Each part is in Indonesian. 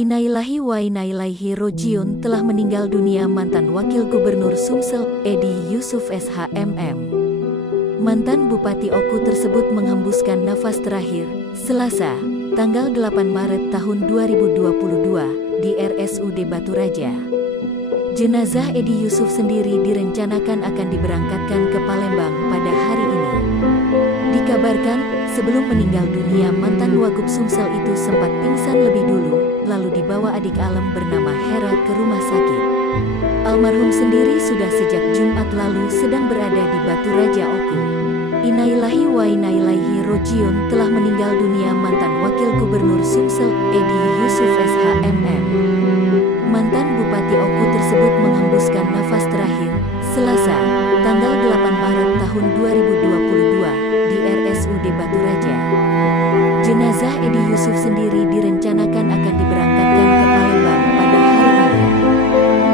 Innalillahi wa inna ilaihi rojiun. Telah meninggal dunia mantan Wakil Gubernur Sumsel, Edi Yusuf SHMM. Mantan Bupati Oku tersebut menghembuskan nafas terakhir, Selasa, tanggal 8 Maret tahun 2022, di RSUD Batu Raja. Jenazah Edi Yusuf sendiri direncanakan akan diberangkatkan ke Palembang pada hari ini. Dikabarkan, sebelum meninggal dunia mantan Wagub Sumsel itu sempat pingsan lebih dulu, lalu dibawa adik Alem bernama Hera ke rumah sakit. Almarhum sendiri sudah sejak Jumat lalu sedang berada di Batu Raja Oku. Innalillahi wa inna ilaihi rojiun. Telah meninggal dunia mantan Wakil Gubernur Sumsel, Edi Yusuf SHMM. Mantan Bupati Oku tersebut menghembuskan nafas terakhir, Selasa, tanggal 8 Maret tahun 2022, di RSUD Batu Raja. Jenazah Edi Yusuf sendiri direncanakan akan diberangkatkan ke Palembang pada hari ini.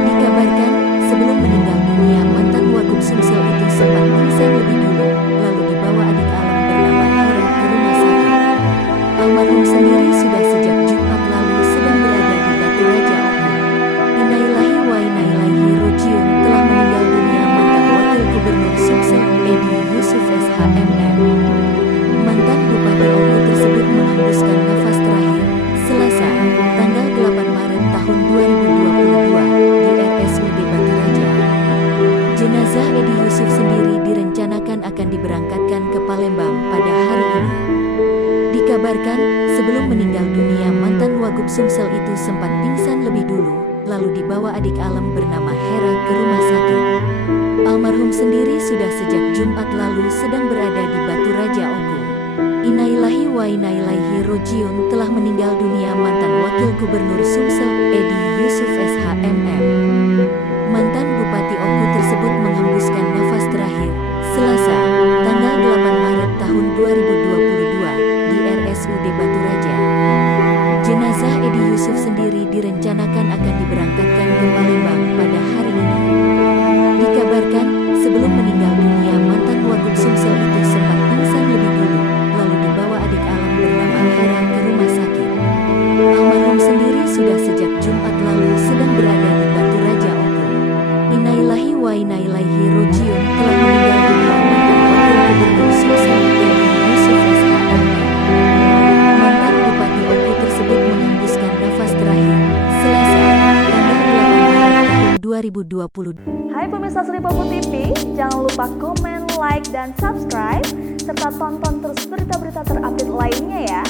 Dikabarkan, sebelum meninggal dunia mantan Wagub Sumsel itu sempat pingsan lebih dulu, lalu dibawa adik Alem bernama Hera ke rumah sakit. Almarhum sendiri sudah sejak Jumat lalu sedang berada di Batu Raja Oku. Innalillahi wa inna ilaihi rojiun. Telah meninggal dunia mantan Wakil Gubernur Sumsel, Edi Yusuf SHMM. Mantan Bupati Oku tersebut menghembuskan nafas terakhir, Selasa, tanggal 8 Maret tahun 2022, di RSUD Batu Raja. Jenazah Edi Yusuf sendiri direncanakan akan diberangkatkan ke Palembang pada hari ini. Dikabarkan, sebelum meninggal dunia mantan Wagub Sumsel itu sempat pingsan lebih dulu, lalu dibawa adik Alem bernama Hera ke rumah sakit. Almarhum sendiri sudah sejak Jumat lalu sedang berada di Batu Raja Oku. Innalillahi wa inna ilaihi rojiun. Telah meninggal dunia mantan Wakil Gubernur Sumsel, Edi Yusuf SHMM. Mantan Bupati Oku tersebut menghembuskan nafas terakhir, Selasa, tanggal 8 Maret tahun 2022, di RSUD Batu Raja. Jenazah Edi Yusuf sendiri direncanakan akan diberangkatkan ke Palembang pada hari ini. Dikabarkan, sebelum meninggal dunia mantan Wagub Sumsel itu sempat pingsan lebih dulu, lalu dibawa adik Alem bernama Hera ke rumah sakit. Almarhum sendiri sudah sejak Jumat lalu sedang berada di Batu Raja Oku. Innalillahi wa inna ilaihi rojiun. Telah meninggal dunia mantan Wakil Gubernur Sumsel, Edi Yusuf SHMM. Mantan Bupati Oku tersebut menghembuskan nafas terakhir, Selasa, tanggal 8 Maret tahun 2020. Hai pemirsa Sri Popo TV, jangan lupa komen, like, dan subscribe, serta tonton terus berita-berita terupdate lainnya ya.